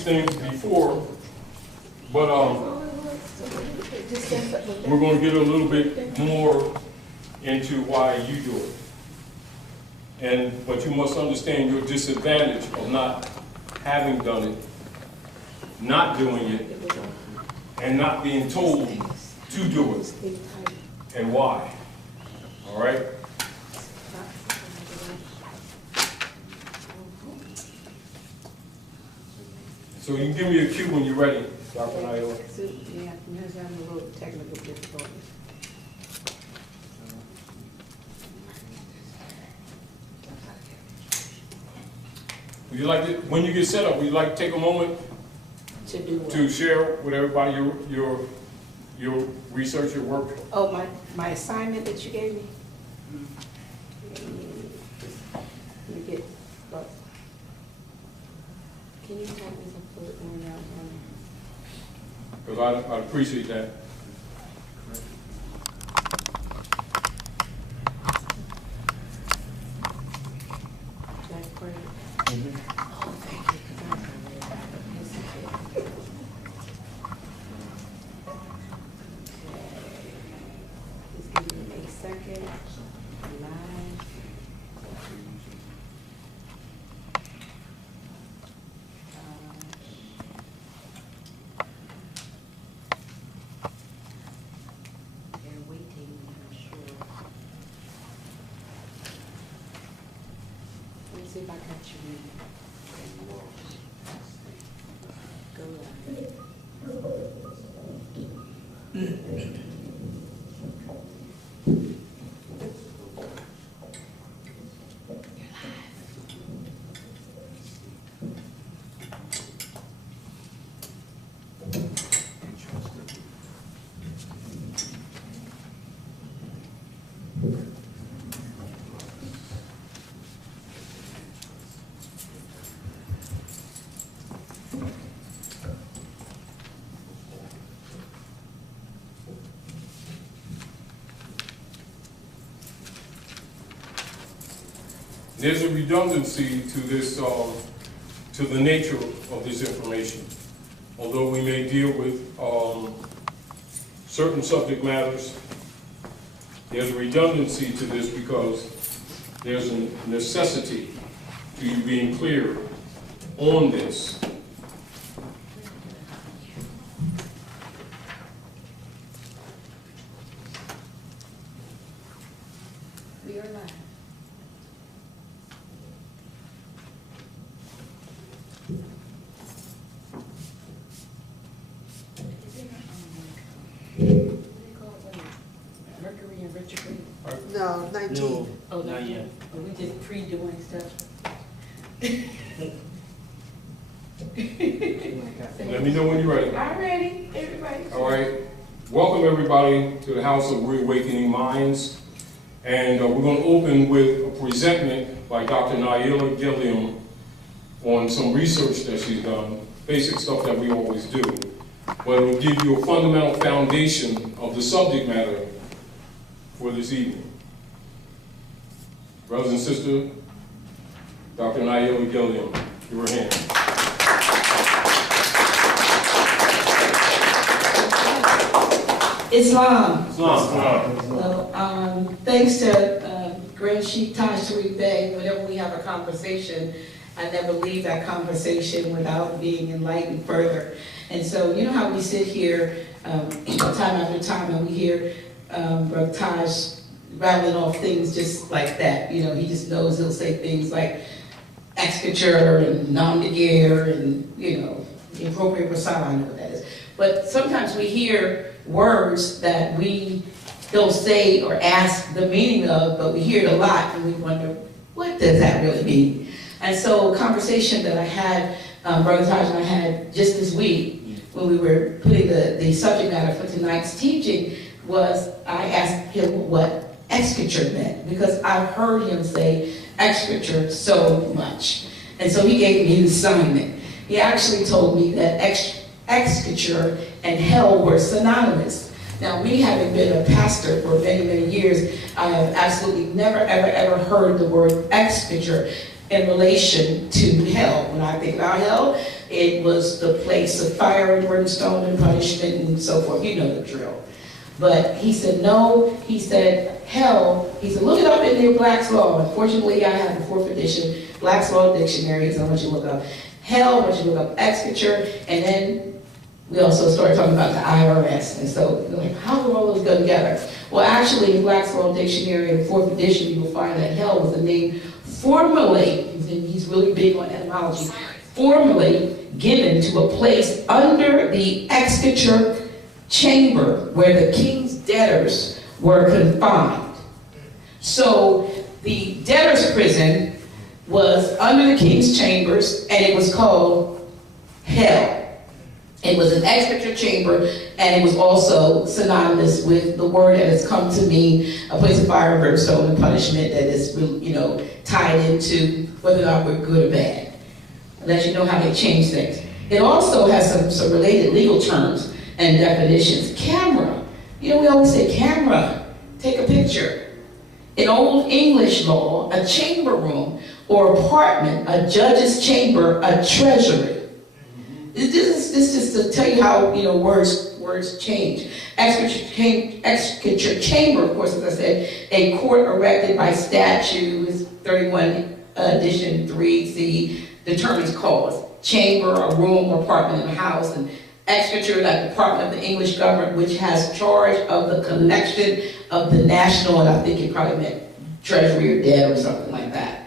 these things before, but we're going to get a little bit more into why you do it. But you must understand your disadvantage of not having done it, not doing it, and not being told to do it, and why. All right? So you can give me a cue when you're ready, Dr. Naila. Yeah, there's having a little technical difficulty. Would you like to, when you get set up, would you like to take a moment to share with everybody your research, your work? Oh, my assignment that you gave me? Let me get, can you tell me some further more now? Because I'd appreciate that. Oh, thank you. Just give me a second. Line. They're waiting, I'm sure. Let me see if I got you reading. Go There's a redundancy to this, to the nature of this information. Although we may deal with certain subject matters, there's a redundancy to this because there's a necessity to you being clear on this. We are live. Mercury and retrograde. No, 19. Oh, not yet. Are we just pre-doing stuff? Let me know when you're ready. I'm ready, everybody. All right. Welcome everybody to the House of Reawakening Minds. And we're going to open with a presentment by Dr. Naila Gilliam on some research that she's done, basic stuff that we always do. But it will give you a fundamental foundation of the subject matter for this evening. Brothers and sisters, Dr. Naila Gilliam, your hand. Islam. Islam. Well, thanks to Grand Sheikh Taj Tarik Bey, whenever we have a conversation, I never leave that conversation without being enlightened further. And so, you know how we sit here time after time and we hear Brother Taj rattling off things just like that. You know, he just knows he'll say things like excature and nom-de-guerre and, you know, the appropriate persona, I know what that is. But sometimes we hear words that we don't say or ask the meaning of, but we hear it a lot and we wonder, what does that really mean? And so a conversation that I had, Brother Taj and I had just this week when we were putting the subject matter for tonight's teaching was I asked him what excature meant, because I've heard him say excature so much. And so he gave me an assignment. He actually told me that excature and hell were synonymous. Now, me having been a pastor for many, many years, I have absolutely never, ever, ever heard the word excature in relation to hell. When I think about hell, it was the place of fire and brimstone and punishment and so forth. You know the drill. But he said, no, he said, hell, he said, look it up in your Black's Law. Unfortunately, I have the 4th edition Black's Law Dictionary, so I want you to look up hell, I want you to look up executure, and then we also started talking about the IRS. And so, like, how do all those go together? Well, actually, in Black's Law Dictionary, in the 4th edition, you will find that hell was a name formerly, and he's really big on etymology, formerly given to a place under the executure chamber where the king's debtors were confined. So the debtors' prison was under the king's chambers, and it was called hell. It was an executure chamber, and it was also synonymous with the word that has come to mean a place of fire and brimstone and punishment that is, you know, tied into whether or not we're good or bad. I'll let you know how they change things. It also has some related legal terms and definitions. Camera. You know, we always say camera. Take a picture. In Old English law, a chamber room or apartment, a judge's chamber, a treasury. This is just to tell you how, you know, words change. Executure chamber, of course, as I said, a court erected by statute, is 31 edition 3C, determines cause. Chamber, a room or apartment in a house, and executure, like the Department of the English government, which has charge of the collection of the national, and I think it probably meant treasury or debt or something like that.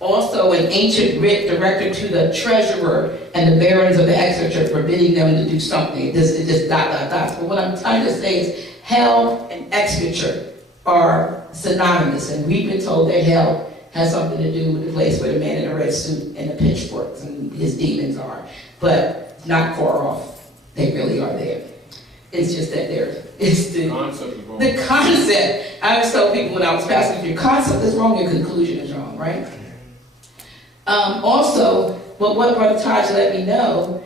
Also, an ancient writ directed to the treasurer and the barons of the executure, forbidding them to do something. It just dot. But what I'm trying to say is hell and executure are synonymous, and we've been told that hell has something to do with the place where the man in a red suit and the pitchforks and his demons are. But not far off. They really are there. It's just that it's the concept. I always tell people when I was passing, if your concept is wrong, your conclusion is wrong, right? Also, what Brother Taj let me know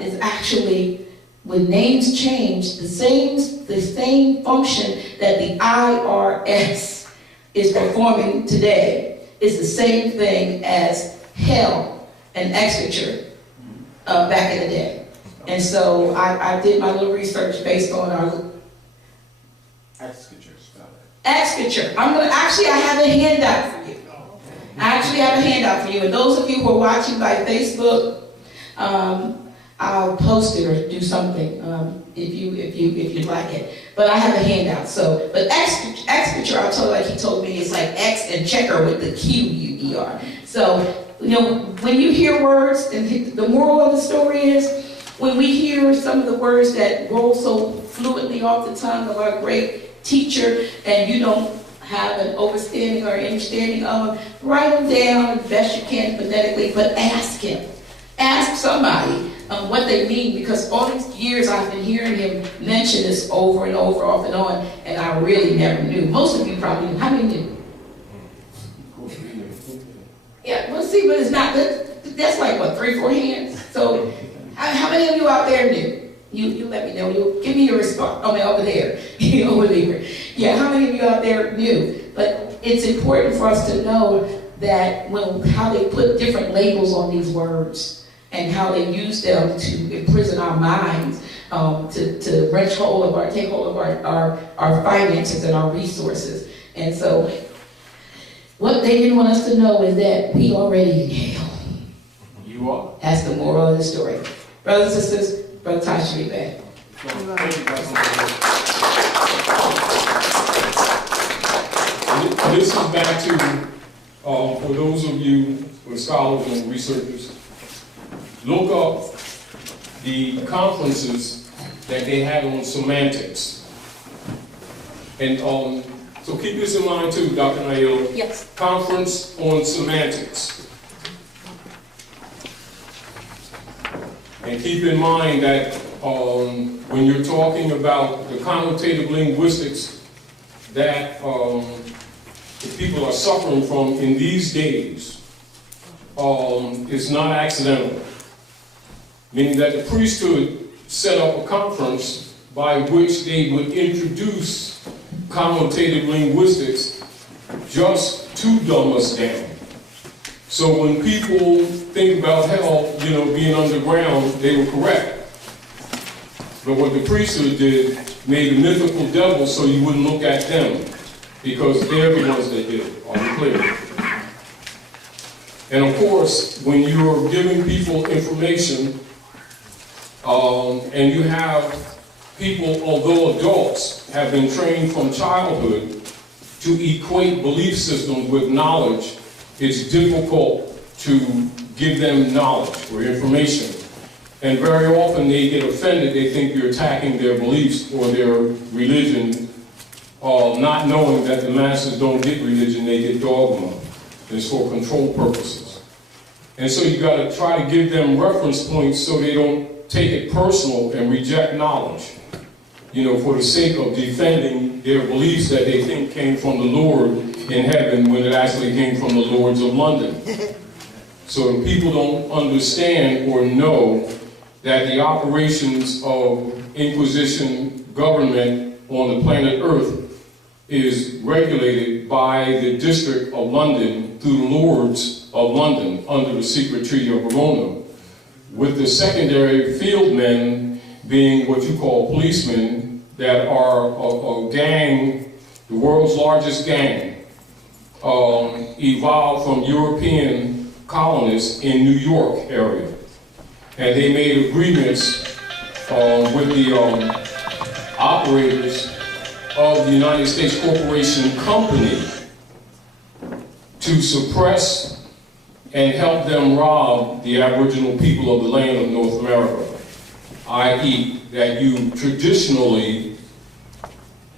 is actually when names change, the same function that the IRS is performing today is the same thing as hell and executure back in the day. And so I did my little research based on our executure. I have a handout for you. I actually have a handout for you. And those of you who are watching by Facebook, I'll post it or do something if you'd like it. But I have a handout. So, but executure, I'll tell you, like he told me, it's like X and checker with the QUER. So, you know, when you hear words, and the moral of the story is, when we hear some of the words that roll so fluently off the tongue of our great teacher, and you don't have an understanding or understanding of them, write them down as best you can phonetically, but ask him. Ask somebody what they mean, because all these years I've been hearing him mention this over and over, off and on, and I really never knew. Most of you probably knew. How many knew? Yeah, well, see, but it's not, that's like, what, 3, 4 hands? So, how many of you out there knew? You let me know. You give me your response. Oh, over there. Over there. Yeah, how many of you out there knew? But it's important for us to know that how they put different labels on these words and how they use them to imprison our minds, to take hold of our finances and our resources. And so what they didn't want us to know is that we already in hell. You are. That's the moral of the story. Brothers and sisters, Brother Taj Tarik Bey. This is back to, for those of you who are scholars and researchers, look up the conferences that they had on semantics. And so keep this in mind too, Dr. Naila. Yes. Conference on semantics. And keep in mind that when you're talking about the connotative linguistics that the people are suffering from in these days, it's not accidental. Meaning that the priesthood set up a conference by which they would introduce connotative linguistics just to dumb us down. So when people think about hell, you know, being underground, they were correct. But what the priesthood did, made a mythical devil so you wouldn't look at them, because they're the ones that did it. Are we clear? And of course, when you're giving people information, and you have people, although adults, have been trained from childhood to equate belief systems with knowledge, it's difficult to give them knowledge or information. And very often they get offended, they think you're attacking their beliefs or their religion, not knowing that the masses don't get religion, they get dogma. It's for control purposes. And so you got to try to give them reference points so they don't take it personal and reject knowledge, you know, for the sake of defending their beliefs that they think came from the Lord in heaven when it actually came from the Lords of London. So if people don't understand or know that the operations of Inquisition government on the planet Earth is regulated by the District of London through the Lords of London under the secret treaty of Verona, with the secondary field men being what you call policemen that are a gang, the world's largest gang, evolved from European colonists in New York area. And they made agreements with the operators of the United States Corporation Company to suppress and help them rob the Aboriginal people of the land of North America, i.e. that you traditionally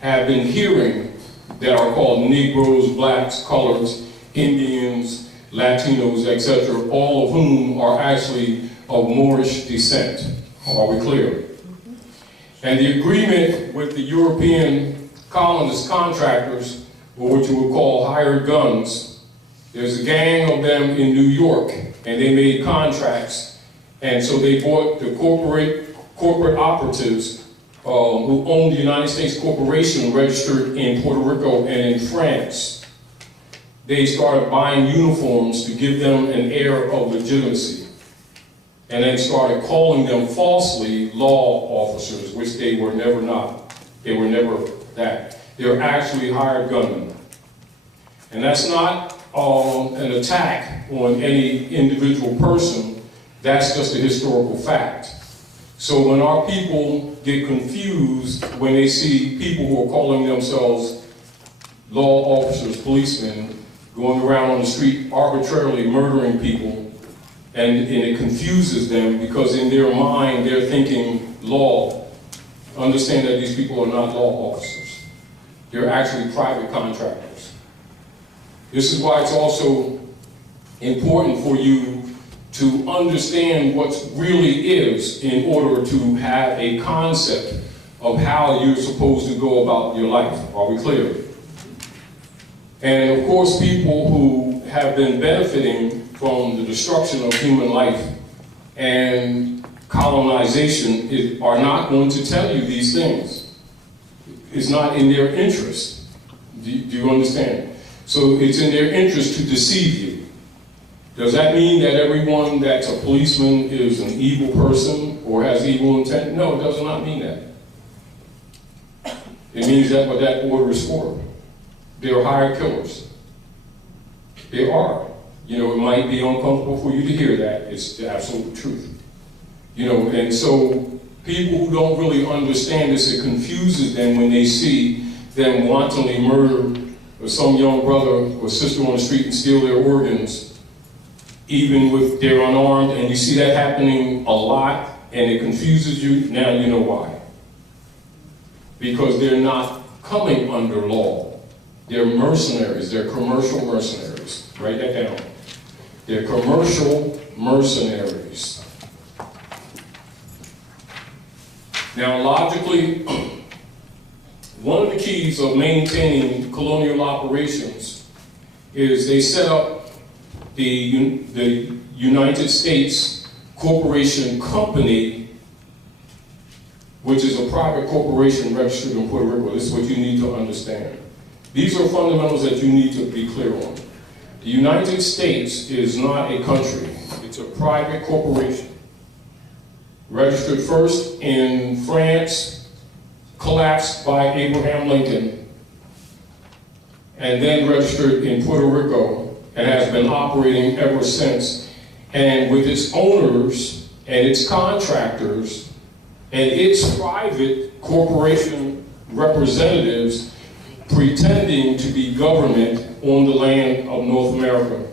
have been hearing that are called Negroes, blacks, coloreds, Indians, Latinos, etc., all of whom are actually of Moorish descent. Are we clear? And the agreement with the European colonist contractors, or what you would call hired guns, there's a gang of them in New York, and they made contracts, and so they bought the corporate operatives who owned the United States Corporation registered in Puerto Rico and in France. They started buying uniforms to give them an air of legitimacy, and then started calling them falsely law officers, which they were never not. They were never that. They were actually hired gunmen. And that's not an attack on any individual person, that's just a historical fact. So when our people get confused when they see people who are calling themselves law officers, policemen, going around on the street arbitrarily murdering people, and it confuses them because in their mind they're thinking law. Understand that these people are not law officers. They're actually private contractors. This is why it's also important for you to understand what really is in order to have a concept of how you're supposed to go about your life. Are we clear? And of course, people who have been benefiting from the destruction of human life and colonization are not going to tell you these things. It's not in their interest. Do you understand? So it's in their interest to deceive you. Does that mean that everyone that's a policeman is an evil person or has evil intent? No, it does not mean that. It means that what that order is for. They're hired killers. They are. You know, it might be uncomfortable for you to hear that. It's the absolute truth. You know, and so people who don't really understand this, it confuses them when they see them wantonly murder some young brother or sister on the street and steal their organs, even if they're unarmed, and you see that happening a lot, and it confuses you. Now you know why. Because they're not coming under law. They're mercenaries. They're commercial mercenaries. Write that down. They're commercial mercenaries. Now, logically, one of the keys of maintaining colonial operations is they set up the United States Corporation Company, which is a private corporation registered in Puerto Rico. This is what you need to understand. These are fundamentals that you need to be clear on. The United States is not a country. It's a private corporation. Registered first in France, collapsed by Abraham Lincoln, and then registered in Puerto Rico, and has been operating ever since. And with its owners and its contractors and its private corporation representatives pretending to be government on the land of North America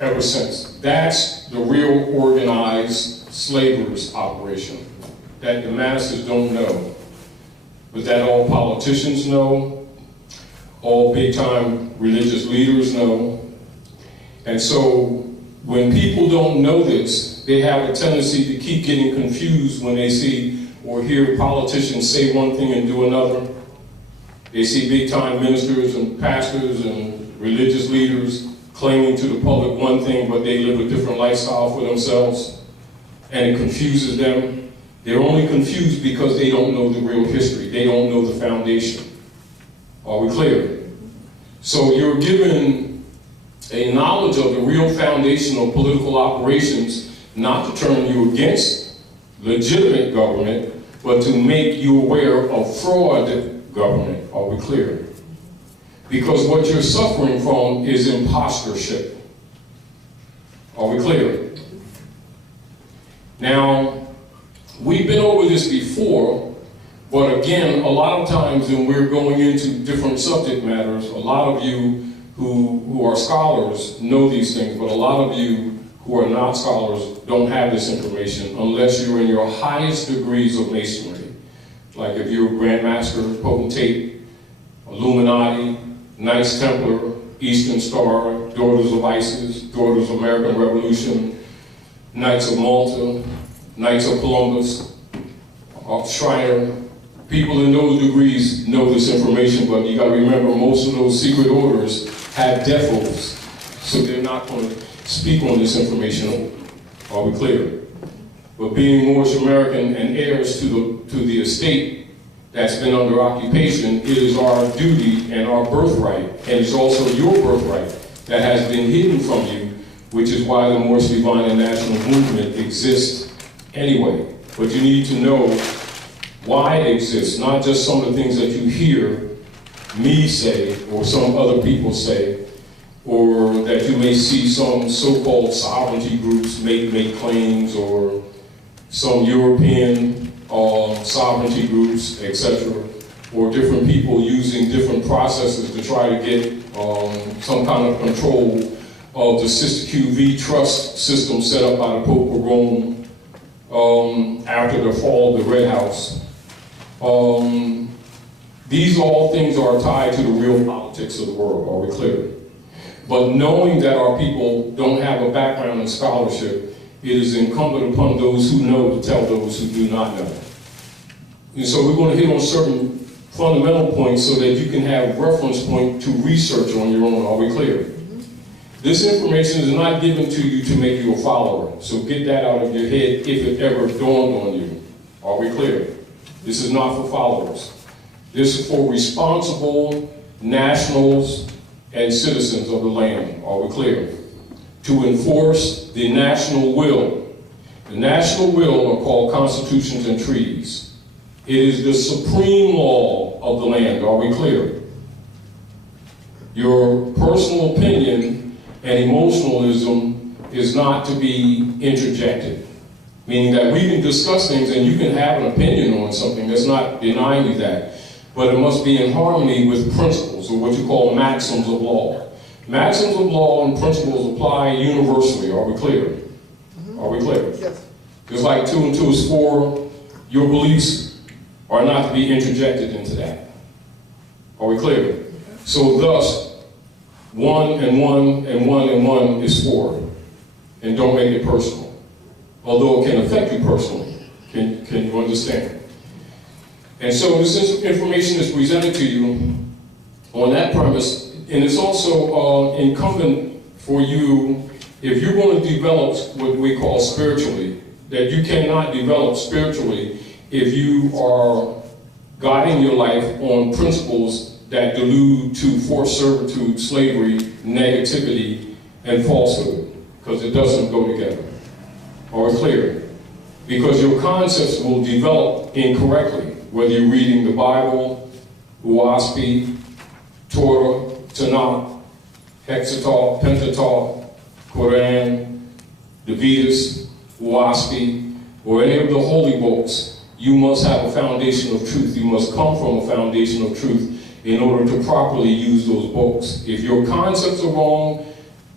ever since. That's the real organized slavers operation that the masses don't know, but that all politicians know, all big-time religious leaders know. And so when people don't know this, they have a tendency to keep getting confused when they see or hear politicians say one thing and do another. They see big-time ministers and pastors and religious leaders claiming to the public one thing, but they live a different lifestyle for themselves, and it confuses them. They're only confused because they don't know the real history. They don't know the foundation. Are we clear? So you're given a knowledge of the real foundation of political operations, not to turn you against legitimate government, but to make you aware of fraud government. Are we clear? Because what you're suffering from is impostorship. Are we clear? Now, we've been over this before, but again, a lot of times when we're going into different subject matters, a lot of you who are scholars know these things, but a lot of you who are not scholars don't have this information unless you're in your highest degrees of masonry. Like if you're a Grand Master, Potentate, Illuminati, Knights Templar, Eastern Star, Daughters of Isis, Daughters of American Revolution, Knights of Malta, Knights of Columbus, Shriner. People in those degrees know this information, but you gotta remember most of those secret orders have death oaths, so they're not going to speak on this information. Are we clear? But being Moorish American and heirs to the estate that's been under occupation, it is our duty and our birthright, and it's also your birthright that has been hidden from you, which is why the Moorish Divine and National Movement exists anyway. But you need to know why it exists, not just some of the things that you hear me say or some other people say, or that you may see some so-called sovereignty groups make claims, or some European sovereignty groups, etc., or different people using different processes to try to get some kind of control of the Sister QV trust system set up by the Pope of Rome after the fall of the Red House. These all things are tied to the real politics of the world, are we clear? But knowing that our people don't have a background in scholarship, it is incumbent upon those who know to tell those who do not know. And so we're going to hit on certain fundamental points so that you can have reference point to research on your own. Are we clear? This information is not given to you to make you a follower. So get that out of your head if it ever dawned on you. Are we clear? This is not for followers. This is for responsible nationals and citizens of the land. Are we clear? To enforce the national will. The national will are called constitutions and treaties. It is the supreme law of the land. Are we clear? Your personal opinion and emotionalism is not to be interjected. Meaning that we can discuss things and you can have an opinion on something. That's not denying you that. But it must be in harmony with principles, or what you call maxims of law. Maxims of law and principles apply universally. Are we clear? Are we clear? Yes. Just like 2 and 2 is 4, your beliefs are not to be interjected into that. Are we clear? So thus, 1 and 1 and 1 and 1 is 4. And don't make it personal. Although it can affect you personally. Can you understand? And so this information is presented to you on that premise, and it's also incumbent for you, if you're going to develop what we call spiritually, that you cannot develop spiritually if you are guiding your life on principles that delude to forced servitude, slavery, negativity, and falsehood. because it doesn't go together. Are we clear? Because your concepts will develop incorrectly, whether you're reading the Bible, Uwaspi, Torah, Tanakh, Hexateuch, Pentateuch, Quran, the Vedas, Uwaspi, or any of the holy books. You must have a foundation of truth. You must come from a foundation of truth in order to properly use those books. If your concepts are wrong,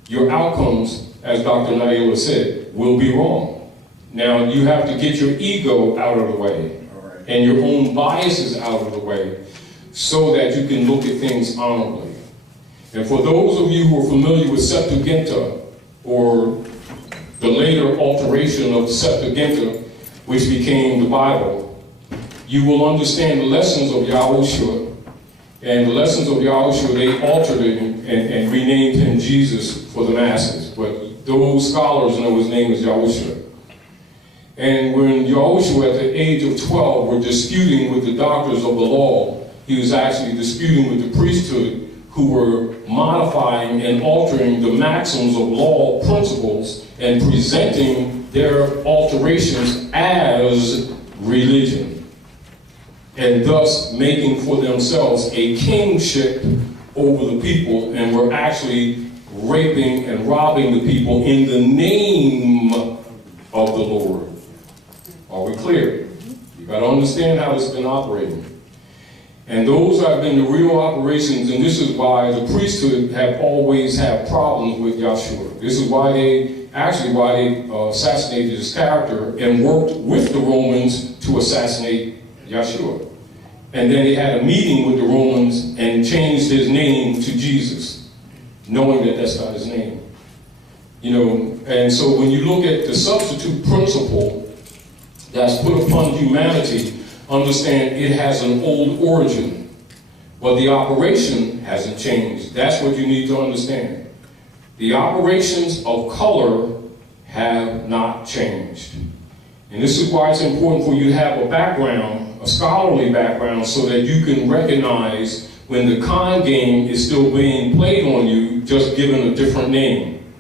your outcomes, as Dr. Naila said, will be wrong. Now, you have to get your ego out of the way and your own biases out of the way so that you can look at things honorably. And for those of you who are familiar with Septuaginta, or the later alteration of the Septuaginta, which became the Bible, you will understand the lessons of Yahushua. And the lessons of Yahushua, they altered it and renamed him Jesus for the masses. But those scholars know his name is Yahushua. And when Yahushua, at the age of 12, were disputing with the doctors of the law, he was actually disputing with the priesthood, who were modifying and altering the maxims of law principles and presenting their alterations as religion, and thus making for themselves a kingship over the people, and were actually raping and robbing the people in the name of the Lord. Are we clear? You got to understand how it's been operating. And those have been the real operations, and this is why the priesthood have always had problems with Yahshua. This is why they assassinated his character and worked with the Romans to assassinate Yahshua. And then they had a meeting with the Romans and changed his name to Jesus, knowing that that's not his name. You know, and so when you look at the substitute principle that's put upon humanity, understand it has an old origin, but the operation hasn't changed. That's what you need to understand. The operations of color have not changed. And this is why it's important for you to have a background, a scholarly background, so that you can recognize when the con game is still being played on you, just given a different name.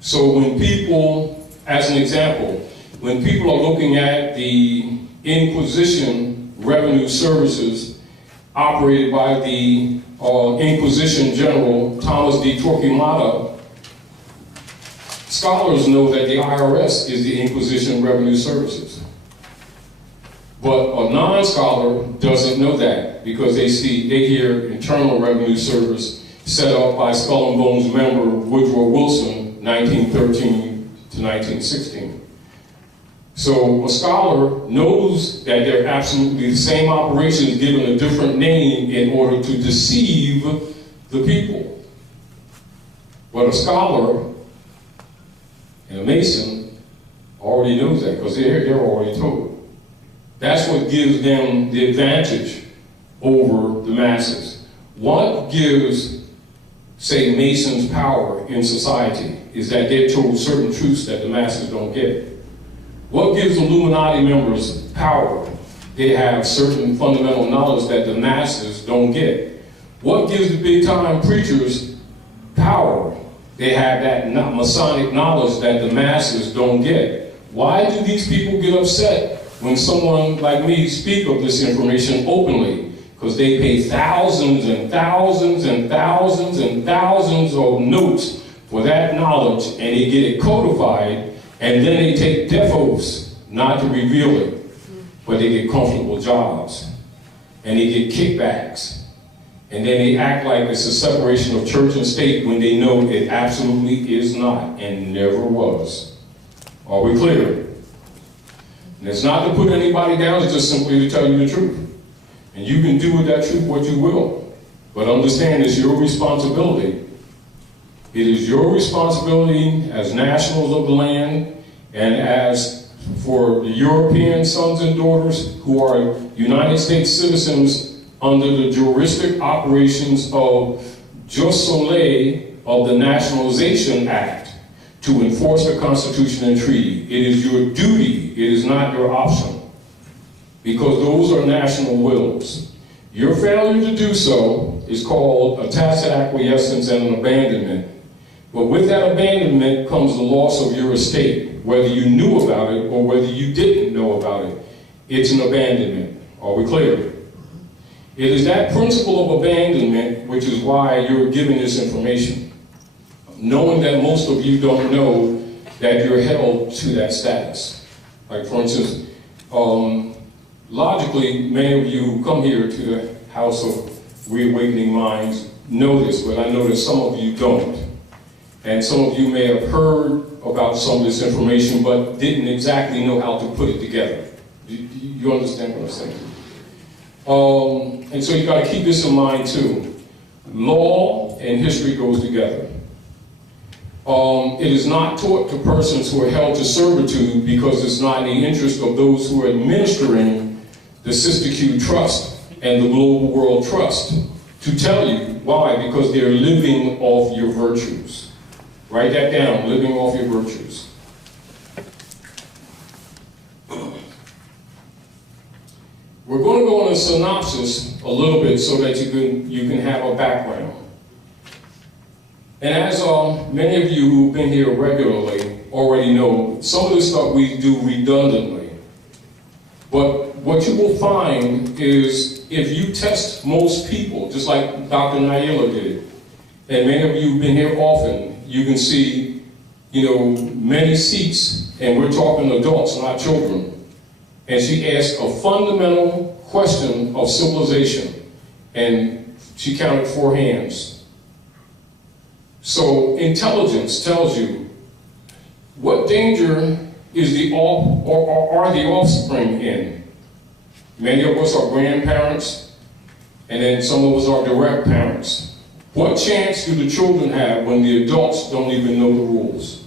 So when people, as an example, when people are looking at the Inquisition revenue services operated by the Inquisition General Thomas de Torquemada, scholars know that the IRS is the Inquisition revenue services. But a non-scholar doesn't know that, because they hear Internal Revenue Service set up by Skull and Bones member Woodrow Wilson, 1913 to 1916. So a scholar knows that they're absolutely the same operations given a different name in order to deceive the people. But a scholar and a Mason already knows that, because they're already told. That's what gives them the advantage over the masses. What gives, say, Masons power in society is that they're told certain truths that the masses don't get. What gives Illuminati members power? They have certain fundamental knowledge that the masses don't get. What gives the big-time preachers power? They have that Masonic knowledge that the masses don't get. Why do these people get upset when someone like me speak of this information openly? Because they pay thousands and thousands and thousands and thousands of notes for that knowledge, and they get it codified. And then they take death oaths not to reveal it, but they get comfortable jobs, and they get kickbacks, and then they act like it's a separation of church and state when they know it absolutely is not and never was. Are we clear? And it's not to put anybody down, it's just simply to tell you the truth. And you can do with that truth what you will, but understand it's your responsibility. It is your responsibility as nationals of the land, and as for the European sons and daughters who are United States citizens under the juristic operations of Jus Soleil of the Nationalization Act, to enforce the Constitution and Treaty. It is your duty, it is not your option, because those are national wills. Your failure to do so is called a tacit acquiescence and an abandonment. But with that abandonment comes the loss of your estate, whether you knew about it or whether you didn't know about it. It's an abandonment. Are we clear? It is that principle of abandonment which is why you're given this information, knowing that most of you don't know that you're held to that status. Like, for instance, logically, many of you who come here to the House of Reawakening Minds know this, but I know that some of you don't. And some of you may have heard about some of this information, but didn't exactly know how to put it together. You understand what I'm saying? And so you got to keep this in mind too. Law and history goes together. It is not taught to persons who are held to servitude because it's not in the interest of those who are administering the Sister Q Trust and the Global World Trust to tell you why, because they're living off your virtues. Write that down, living off your virtues. We're going to go on a synopsis a little bit so that you can have a background. And as many of you who've been here regularly already know, some of this stuff we do redundantly. But what you will find is if you test most people, just like Dr. Naila did, and many of you who've been here often, you can see, many seats, and we're talking adults, not children. And she asked a fundamental question of civilization, and she counted 4 hands. So intelligence tells you what danger is are the offspring in. Many of us are grandparents, and then some of us are direct parents. What chance do the children have when the adults don't even know the rules?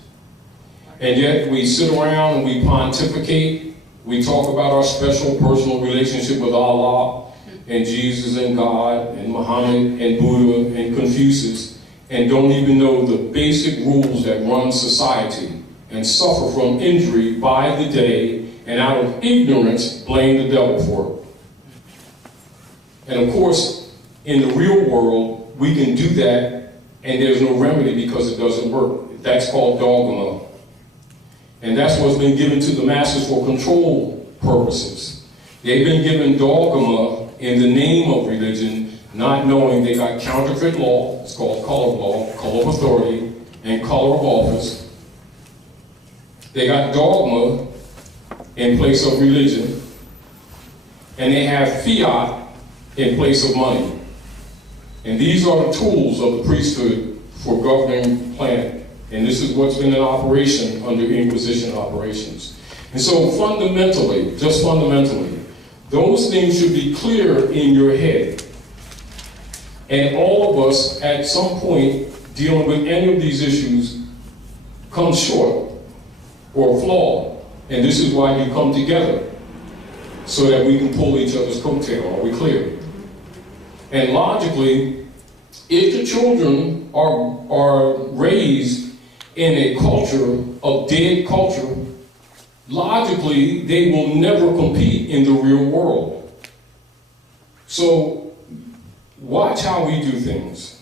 And yet we sit around and we pontificate. We talk about our special personal relationship with Allah and Jesus and God and Muhammad and Buddha and Confucius, and don't even know the basic rules that run society and suffer from injury by the day, and out of ignorance blame the devil for it. And of course, in the real world, we can do that and there's no remedy because it doesn't work. That's called dogma. And that's what's been given to the masses for control purposes. They've been given dogma in the name of religion, not knowing they got counterfeit law, it's called color law, color of authority, and color of office. They got dogma in place of religion, and they have fiat in place of money. And these are the tools of the priesthood for governing the planet. And this is what's been in operation under Inquisition operations. And so fundamentally, just fundamentally, those things should be clear in your head. And all of us, at some point, dealing with any of these issues, come short or flawed. And this is why you come together, so that we can pull each other's coattail. Are we clear? And logically, if the children are raised in a culture of dead culture, logically, they will never compete in the real world. So, watch how we do things.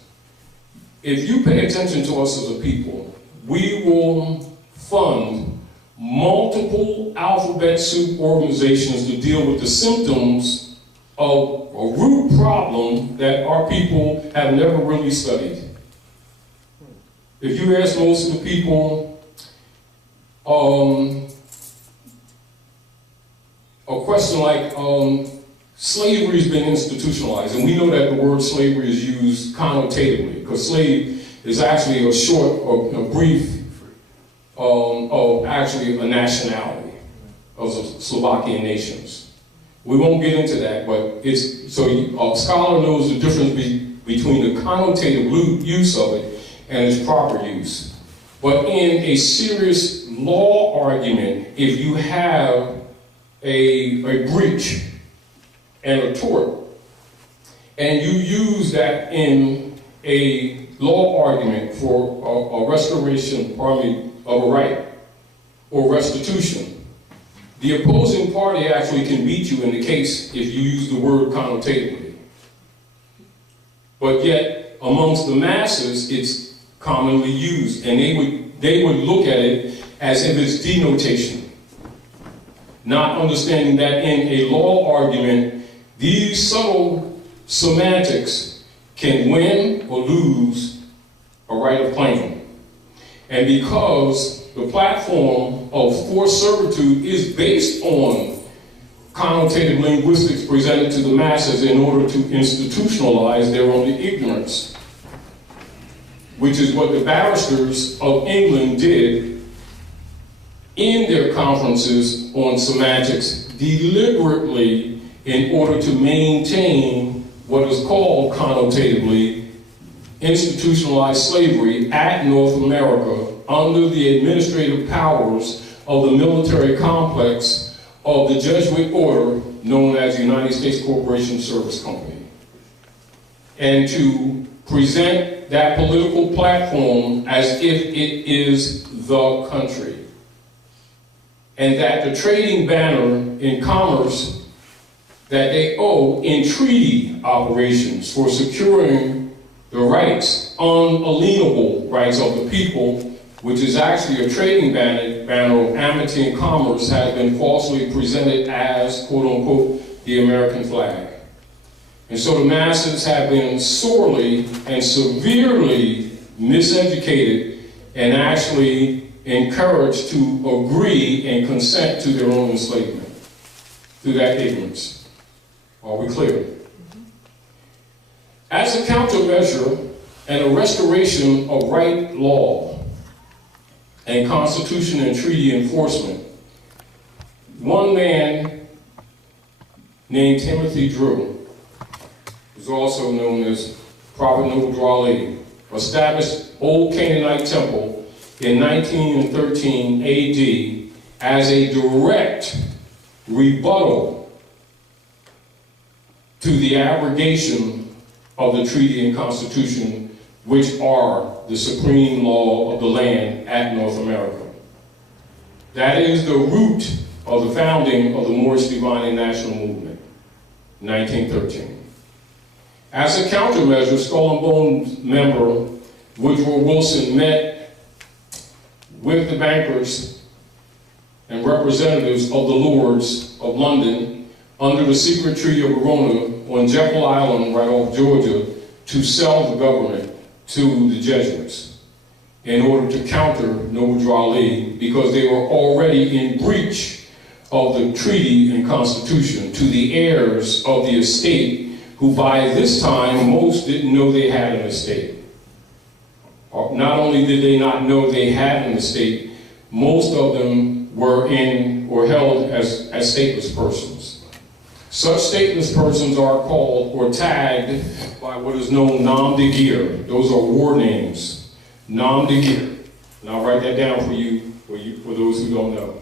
If you pay attention to us as a people, we will fund multiple alphabet soup organizations to deal with the symptoms of a root problem that our people have never really studied. If you ask most of the people a question like, slavery has been institutionalized, and we know that the word slavery is used connotatively, because slave is actually a short or a brief of actually a nationality of the Slovakian nations. We won't get into that, but it's, so a scholar knows the difference between the connotative use of it and its proper use. But in a serious law argument, if you have a breach and a tort, and you use that in a law argument for a restoration, of a right or restitution, the opposing party actually can beat you in the case if you use the word connotatively. But yet, amongst the masses, it's commonly used, and they would look at it as if it's denotation, not understanding that in a law argument, these subtle semantics can win or lose a right of claim. And because the platform of forced servitude is based on connotative linguistics presented to the masses in order to institutionalize their own ignorance, which is what the barristers of England did in their conferences on semantics deliberately in order to maintain what is called connotatively institutionalized slavery at North America under the administrative powers of the military complex of the Jesuit order known as the United States Corporation Service Company. And to present that political platform as if it is the country. And that the trading banner in commerce that they owe in treaty operations for securing the rights, unalienable rights of the people, which is actually a trading banner of amity and commerce, has been falsely presented as, quote unquote, the American flag. And so the masses have been sorely and severely miseducated and actually encouraged to agree and consent to their own enslavement through that ignorance. Are we clear? As a countermeasure and a restoration of right law and Constitution and treaty enforcement, one man named Timothy Drew, who's also known as Prophet Noble Ali, established Old Canaanite Temple in 1913 AD as a direct rebuttal to the abrogation of the treaty and Constitution, which are the supreme law of the land at North America. That is the root of the founding of the Moorish Divine and National Movement, 1913. As a countermeasure, Skull and Bones member Woodrow Wilson met with the bankers and representatives of the Lords of London under the secret Treaty of Verona on Jekyll Island, right off Georgia, to sell the government to the Jesuits in order to counter Noble Ali, because they were already in breach of the treaty and Constitution to the heirs of the estate, who by this time most didn't know they had an estate. Not only did they not know they had an estate, most of them were in or held as stateless persons. Such stateless persons are called or tagged by what is known nom de guerre. Those are war names. Nom de guerre. And I'll write that down for you, for those who don't know.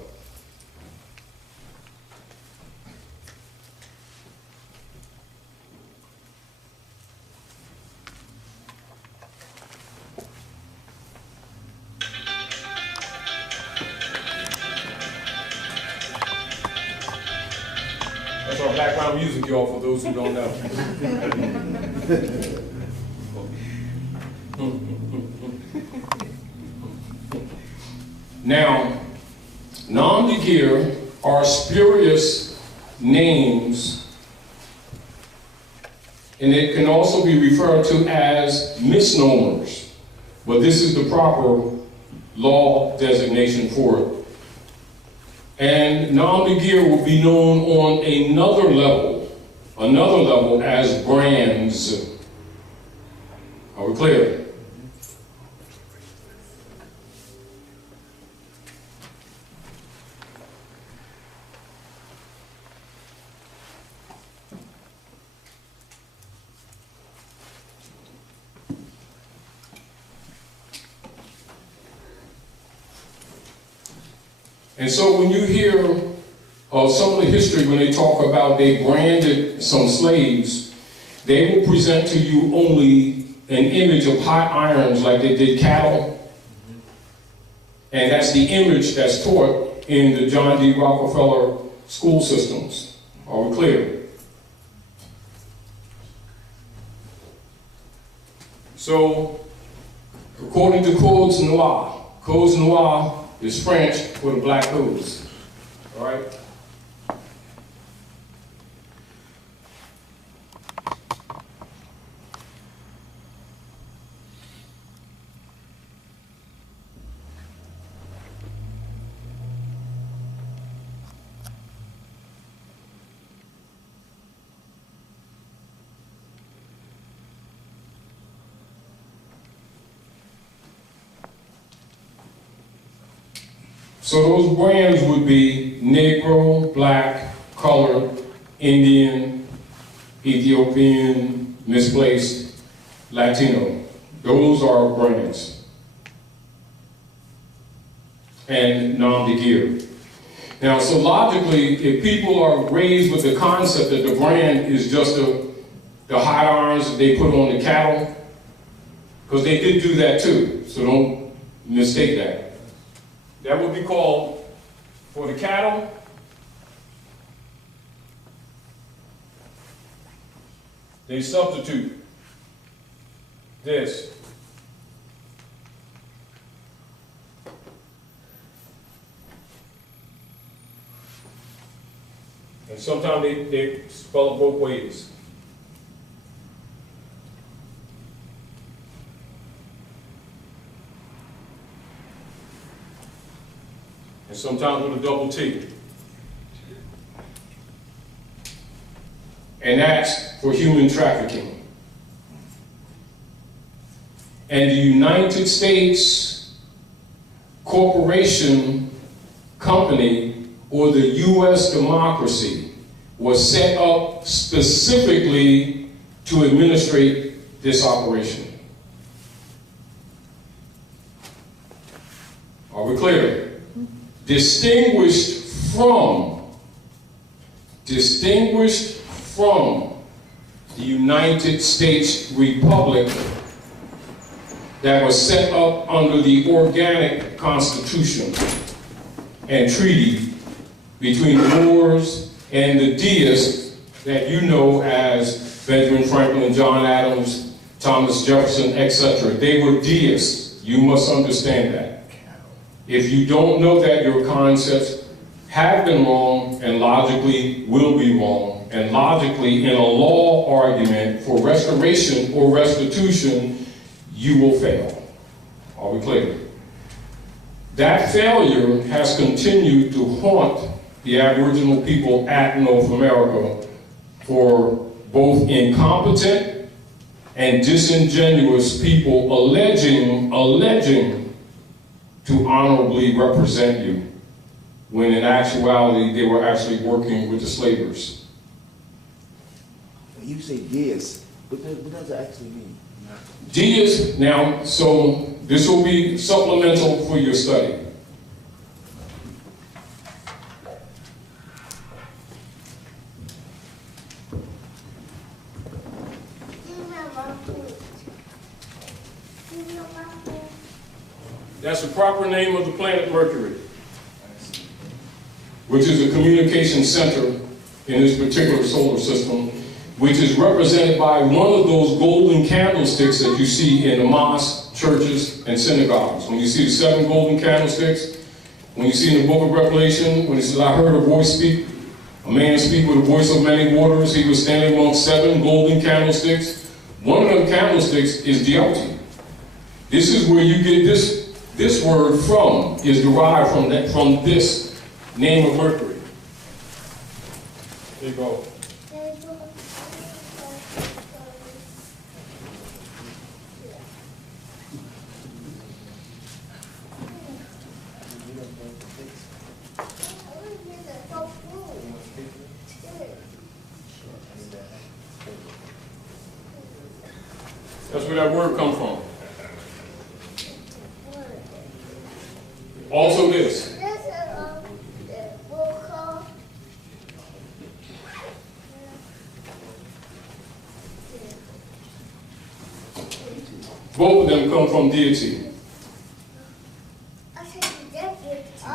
That's our background music, y'all, for those who don't know. Now, nom de guerre are spurious names, and it can also be referred to as misnomers, but this is the proper law designation for it. And nom de guerre will be known on another level as brands. Are we clear? And so when you hear some of the history, when they talk about they branded some slaves, they will present to you only an image of hot irons like they did cattle. And that's the image that's taught in the John D. Rockefeller school systems. Are we clear? So according to Codes Noir. Codes Noir is French for the black codes. All right? So those brands would be Negro, Black, Colored, Indian, Ethiopian, Misplaced, Latino. Those are brands. And nom de guerre. Now, so logically, if people are raised with the concept that the brand is just the hot irons that they put on the cattle, because they did do that too, so don't mistake that. That would be called, for the cattle, they substitute this. And sometimes they spell it both ways. And sometimes with a double T. And that's for human trafficking. And the United States corporation, company, or the U.S. democracy was set up specifically to administrate this operation. Are we clear? Distinguished from the United States Republic that was set up under the organic constitution and treaty between the Moors and the deists that you know as Benjamin Franklin, John Adams, Thomas Jefferson, etc. They were deists. You must understand that. If you don't know that, your concepts have been wrong and logically will be wrong. And logically, in a law argument for restoration or restitution, you will fail. Are we clear? That failure has continued to haunt the Aboriginal people at North America for both incompetent and disingenuous people alleging to honorably represent you, when in actuality they were actually working with the slavers. You say deists, what does it actually mean? Deists, now, so this will be supplemental for your study. That's the proper name of the planet Mercury, which is a communication center in this particular solar system, which is represented by one of those golden candlesticks that you see in the mosques, churches, and synagogues. When you see the 7 golden candlesticks, when you see in the book of Revelation, when it says, I heard a voice speak, a man speak with a voice of many waters, he was standing among 7 golden candlesticks. One of them candlesticks is Deity. This is where you get this word from, is derived from this name of Mercury. There you go. That's where that word comes from. Also this. Both of them come from deity.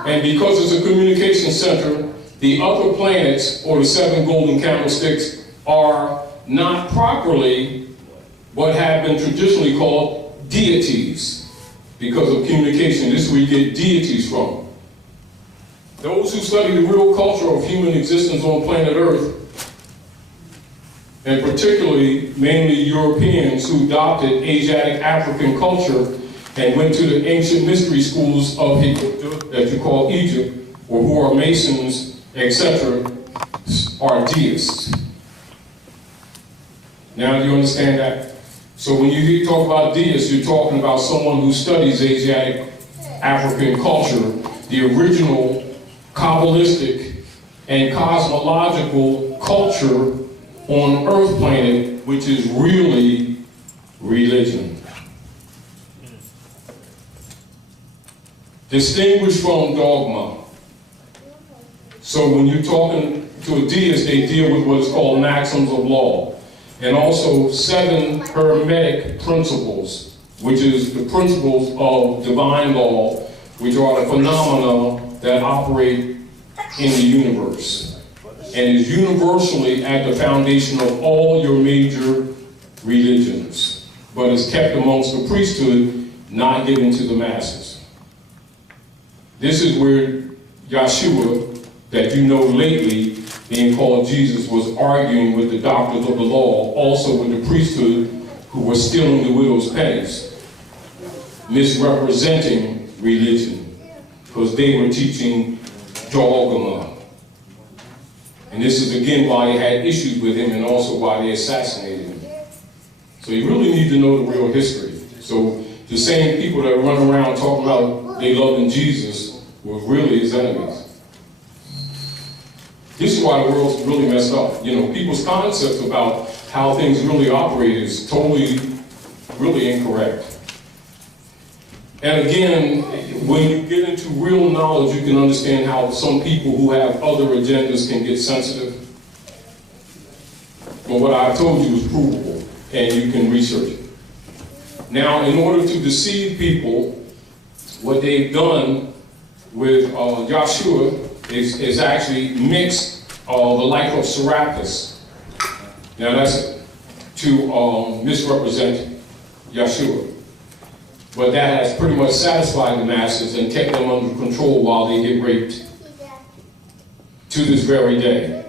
And because it's a communication center, the other planets, or the 7 golden candlesticks, are not properly what have been traditionally called deities. because of communication. This is where you get deities from. Those who study the real culture of human existence on planet Earth, and particularly mainly Europeans who adopted Asiatic African culture and went to the ancient mystery schools of Egypt, that you call Egypt, or who are Masons, etc., are deists. Now do you understand that? So when you talk about deists, you're talking about someone who studies Asiatic African culture, the original Kabbalistic and cosmological culture on Earth planet, which is really religion. Distinguished from dogma. So when you're talking to a deist, they deal with what is called maxims of law, and also 7 hermetic principles, which is the principles of divine law, which are the phenomena that operate in the universe, and is universally at the foundation of all your major religions, but is kept amongst the priesthood, not given to the masses. This is where Yeshua, that you know lately, being called Jesus, was arguing with the doctors of the law, also with the priesthood, who were stealing the widow's pennies, misrepresenting religion, because they were teaching dogma. And this is again why they had issues with him, and also why they assassinated him. So you really need to know the real history. So the same people that run around talking about they loving Jesus were really his enemies. This is why the world's really messed up. You know, people's concepts about how things really operate is totally, really incorrect. And again, when you get into real knowledge, you can understand how some people who have other agendas can get sensitive. But what I told you is provable, and you can research it. Now, in order to deceive people, what they've done with Yeshua is actually mixed the life of Serapis. Now that's to misrepresent Yeshua. But that has pretty much satisfied the masses and kept them under control while they get raped to this very day.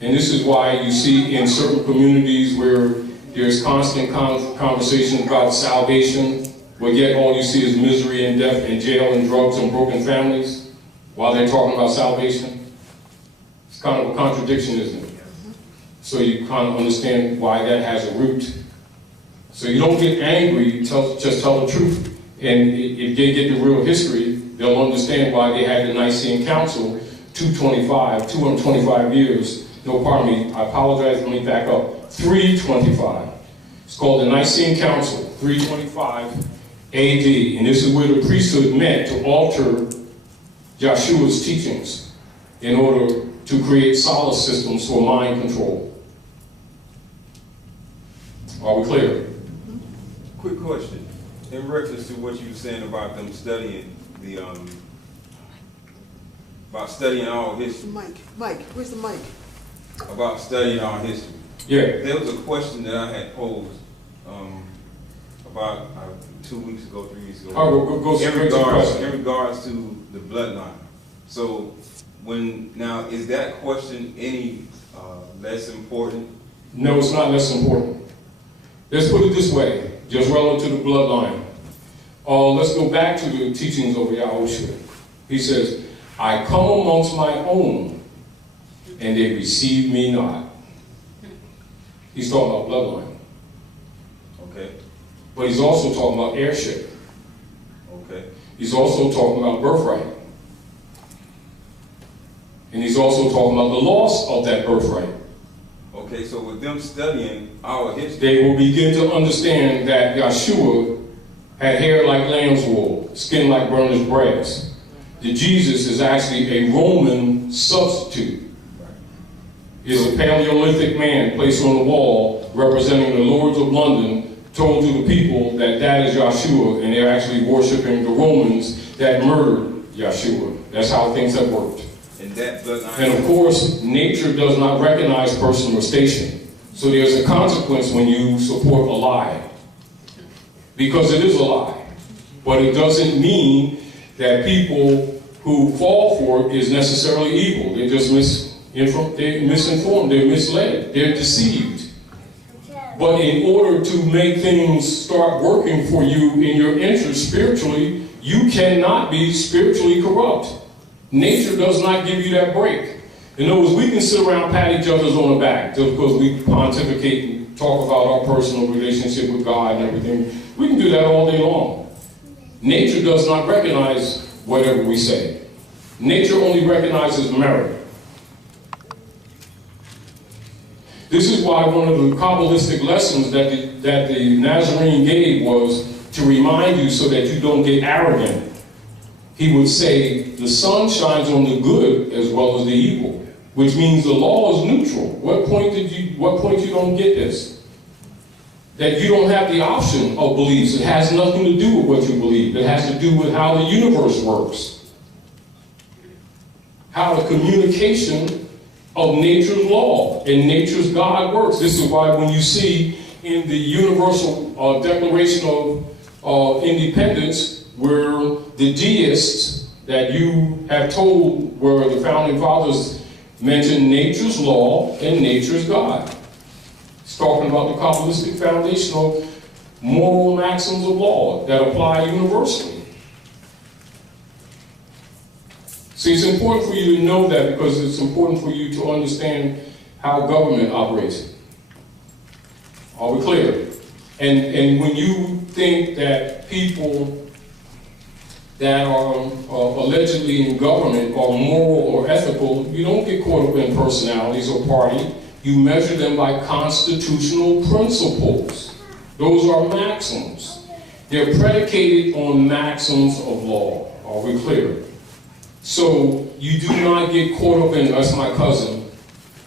And this is why you see in certain communities where there's constant conversations about salvation, but yet all you see is misery and death and jail and drugs and broken families while they're talking about salvation. It's kind of a contradiction, isn't it? So you kind of understand why that has a root. So you don't get angry, just tell the truth. And if they get the real history, they'll understand why they had the Nicene Council, 225 years. No, pardon me, I apologize, let me back up. 325. It's called the Nicene Council, 325 AD. And this is where the priesthood met to alter Yeshua's teachings in order to create solid systems for mind control. Are we clear? Quick question. In reference to what you were saying about them studying the, about studying our history. Mike, where's the mic? About studying our history. Yeah. There was a question that I had posed about 2 weeks ago, 3 weeks ago. Oh, go straight to the question. In regards to the bloodline. So, now, is that question any less important? No, it's not less important. Let's put it this way, just relative to the bloodline. Let's go back to the teachings of Yahushua. He says, I come amongst my own, and they receive me not. He's talking about bloodline. Okay. But he's also talking about heirship. Okay. He's also talking about birthright. And he's also talking about the loss of that birthright. Okay, so with them studying our history, they will begin to understand that Yeshua had hair like lamb's wool, skin like burnished brass. That Jesus is actually a Roman substitute. Is a Paleolithic man placed on the wall representing the lords of London, told to the people that that is Yeshua, and they're actually worshiping the Romans that murdered Yeshua. That's how things have worked. And of course, nature does not recognize person or station. So there's a consequence when you support a lie. because it is a lie. But it doesn't mean that people who fall for it is necessarily evil. They're just misinformed, they're misled, they're deceived. But in order to make things start working for you in your interest spiritually, you cannot be spiritually corrupt. Nature does not give you that break. In other words, we can sit around, pat each other on the back just because we pontificate and talk about our personal relationship with God and everything. We can do that all day long. Nature does not recognize whatever we say. Nature only recognizes merit. This is why one of the Kabbalistic lessons that the Nazarene gave was to remind you so that you don't get arrogant. He would say, the sun shines on the good as well as the evil, which means the law is neutral. What point you don't get this? That you don't have the option of beliefs. It has nothing to do with what you believe. It has to do with how the universe works. How the communication of nature's law and nature's God works. This is why when you see in the Universal Declaration of Independence, where the deists that you have told were the founding fathers mention nature's law and nature's God. It's talking about the Kabbalistic foundational moral maxims of law that apply universally. See, it's important for you to know that because it's important for you to understand how government operates. Are we clear? And when you think that people that are allegedly in government are moral or ethical, you don't get caught up in personalities or party. You measure them by constitutional principles. Those are maxims. They're predicated on maxims of law. Are we clear? So you do not get caught up in, that's my cousin,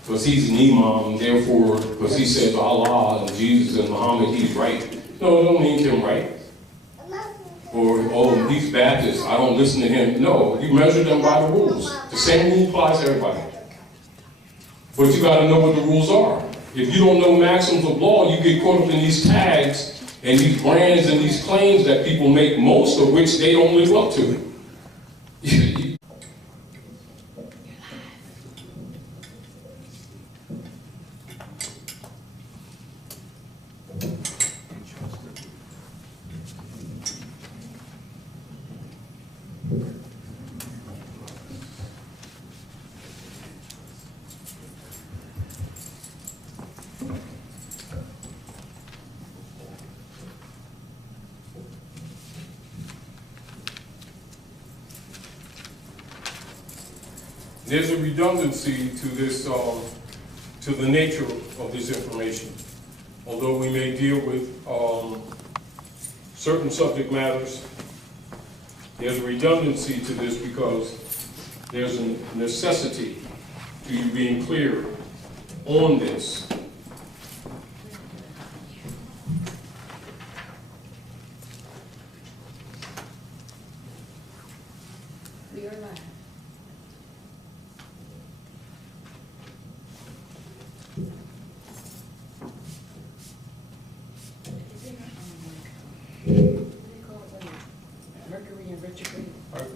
because he's an imam, therefore, because he says Allah and Jesus and Muhammad, he's right. No, it don't mean him right. Or, oh, he's Baptist, I don't listen to him. No, you measure them by the rules. The same rule applies to everybody. But you got to know what the rules are. If you don't know maxims of law, you get caught up in these tags and these brands and these claims that people make, most of which they don't live up to. There's a redundancy to this, to the nature of this information. Although we may deal with certain subject matters, there's a redundancy to this because there's a necessity to you being clear on this. We are live. Mercury and retrograde.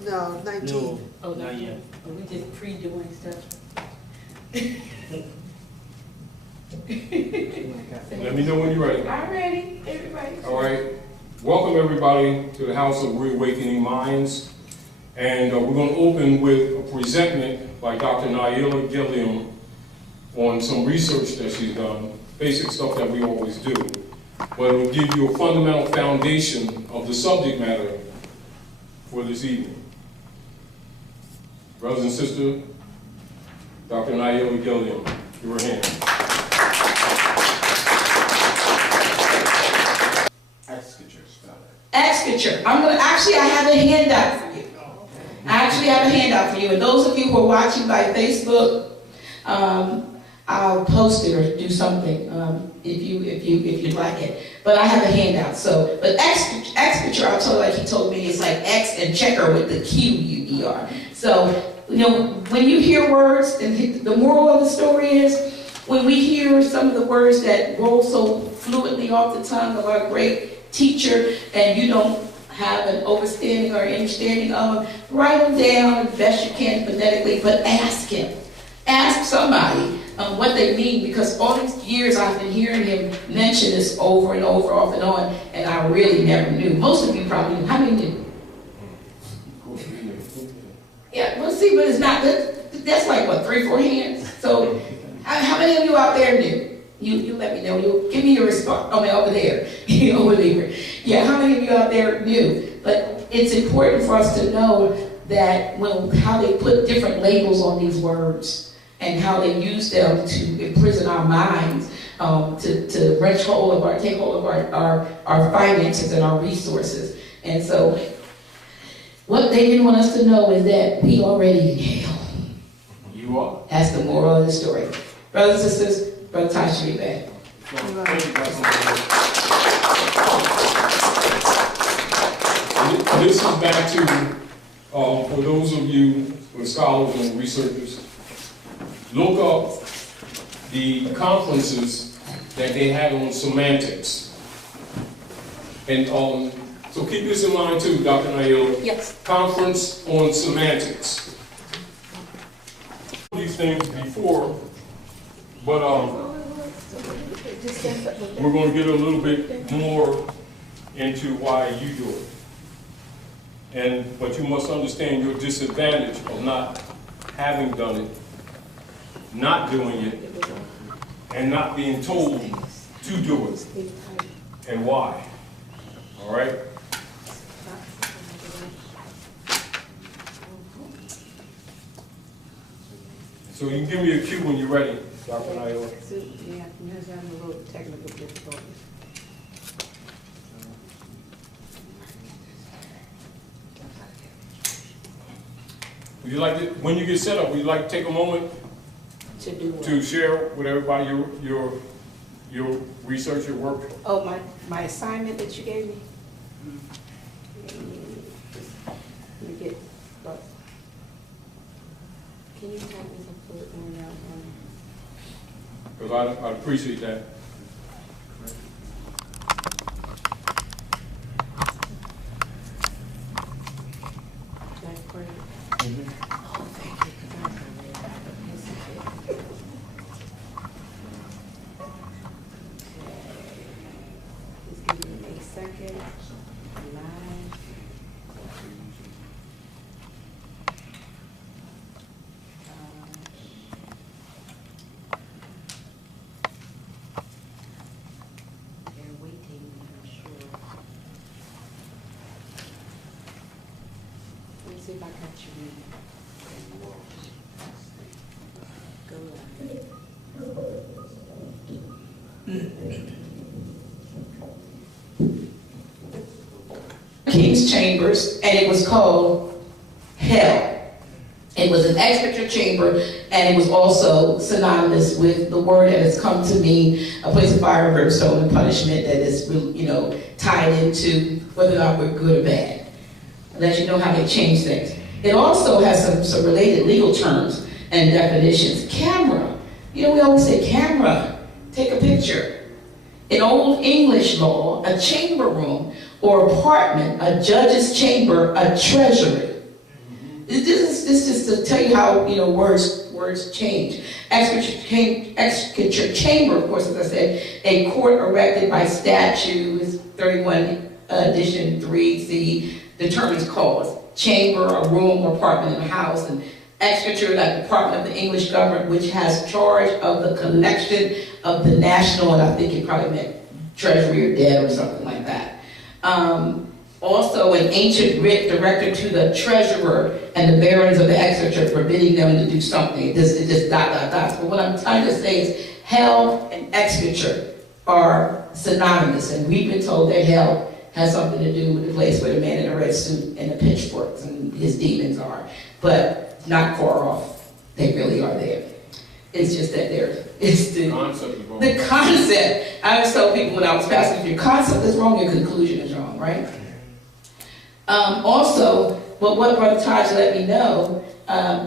No, 19. Oh, not yet. Are we just pre-doing stuff? Let me know when you're ready. I'm ready, everybody. All right. Welcome everybody to the House of Reawakening Minds. And we're going to open with a presentment by Dr. Naila Gilliam on some research that she's done, basic stuff that we always do. But it will give you a fundamental foundation of the subject matter for this evening. Brothers and sisters, Dr. Naila Gilliam, your hand. Excature. I have a handout for you. I actually have a handout for you. And those of you who are watching by Facebook, I'll post it or do something if you'd like it. But I have a handout. So, but excature, I'll tell you like he told me, it's like X and checker with the Q-U-E-R. So, you know, when you hear words, and the moral of the story is, when we hear some of the words that roll so fluently off the tongue of our great teacher and you don't have an understanding or understanding of them, write them down as best you can phonetically, but ask him. Ask somebody what they mean, because all these years I've been hearing him mention this over and over, off and on, and I really never knew. Most of you probably knew. How many knew? Yeah, well, see, but it's not, that's like, what, 3, 4 hands? So, how many of you out there knew? You let me know. You give me your response. Oh, man, over there. Over there. Yeah, how many of you out there knew? But it's important for us to know that how they put different labels on these words and how they use them to imprison our minds, to take hold of our finances and our resources. And so, what they didn't want us to know is that we already in hell. You are. That's the moral of the story. Brothers and sisters, Brother Taj Tarik Bey. This is back to, for those of you who are scholars and researchers, look up the conferences that they had on semantics. And so keep this in mind too, Dr. Naila. Yes. Conference on semantics. These things before, but we're going to get a little bit more into why you do it. But you must understand your disadvantage of not having done it, not doing it, and not being told to do it, and why. All right? So you can give me a cue when you're ready, Dr. Naila. Yeah, I'm having a little technical difficulty. Would you like to, when you get set up, would you like to take a moment To do what? to share with everybody your research, your work? Oh, my assignment that you gave me? Let me get, can you help me to put it on that one? Because I'd appreciate that. Oh, thank you. Just give me a second. They're waiting, I'm sure. Let me see if I got you reading. King's Chambers, and it was called Hell. It was an expenditure chamber, and it was also synonymous with the word that has come to mean a place of fire, brimstone, and punishment that is, tied into whether or not we're good or bad. I'll let you know how they change things. It also has some related legal terms and definitions. Camera. We always say camera. Take a picture. In Old English law, a chamber room or apartment, a judge's chamber, a treasury. This is just to tell you how words change. Executive chamber, of course, as I said, a court erected by statute, is 31 edition 3C, determines cause. Chamber, a room or apartment in a house, and executive, like Department of the English government, which has charge of the collection of the national, and I think it probably meant treasury or debt or something like that. Also, an ancient writ directed to the treasurer and the barons of the exchequer, forbidding them to do something. This is just ... But what I'm trying to say is hell and exchequer are synonymous, and we've been told that hell has something to do with the place where the man in the red suit and the pitchforks and his demons are. But not far off. They really are there. It's just that it's the concept is wrong. The concept. I always tell people when I was passing, if your concept is wrong, your conclusion is wrong, right? Also, what Brother Taj let me know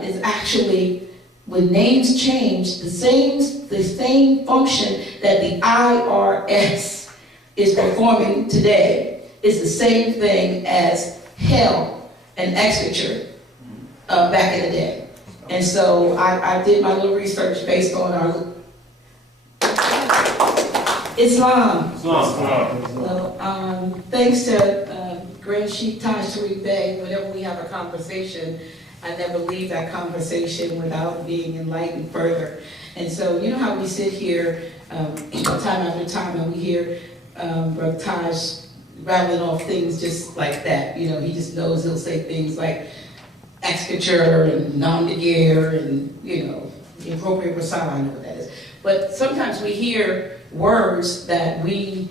is actually when names change, the same function that the IRS is performing today is the same thing as hell and executure back in the day. And so I did my little research based on our Islam. Well, thanks to Grand Sheikh Taj Tarik Bey, whenever we have a conversation, I never leave that conversation without being enlightened further. And so, you know how we sit here time after time and we hear Brother Taj rattling off things just like that. You know, he just knows, he'll say things like executure and non-de-guerre and, you know, the appropriate recital, I know what that is. But sometimes we hear words that we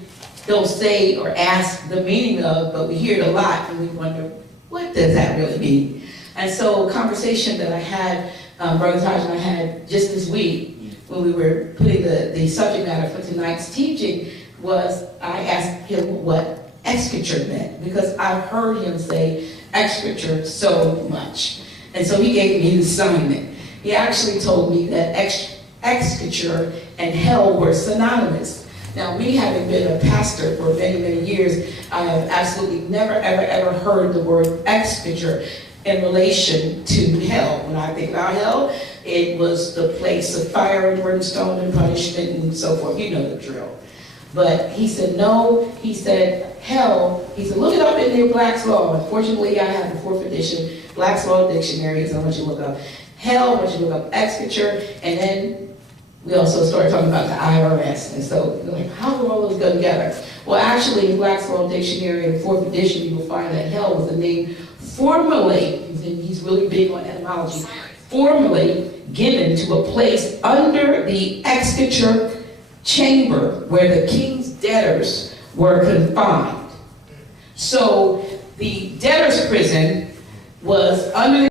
don't say or ask the meaning of, but we hear it a lot and we wonder, what does that really mean? And so a conversation that I had, Brother Taj and I had just this week, when we were putting the subject matter for tonight's teaching, was I asked him what executure meant, because I've heard him say executure so much. And so he gave me an assignment. He actually told me that executure and hell were synonymous. Now, me having been a pastor for many, many years, I have absolutely never, ever, ever heard the word executure in relation to hell. When I think about hell, it was the place of fire and brimstone and punishment and so forth. You know the drill. But he said, no, he said, hell, he said, look it up in your Black's Law. Unfortunately, I have the 4th edition Black's Law dictionary, so I want you to look up hell, I want you to look up executure, and then we also started talking about the IRS. And so, like, how do all those go together? Well, actually, in Black's Law dictionary, in the 4th edition, you will find that hell was the name formerly, and he's really big on etymology, formerly given to a place under the executure chamber where the king's debtors were confined. So the debtors' prison was under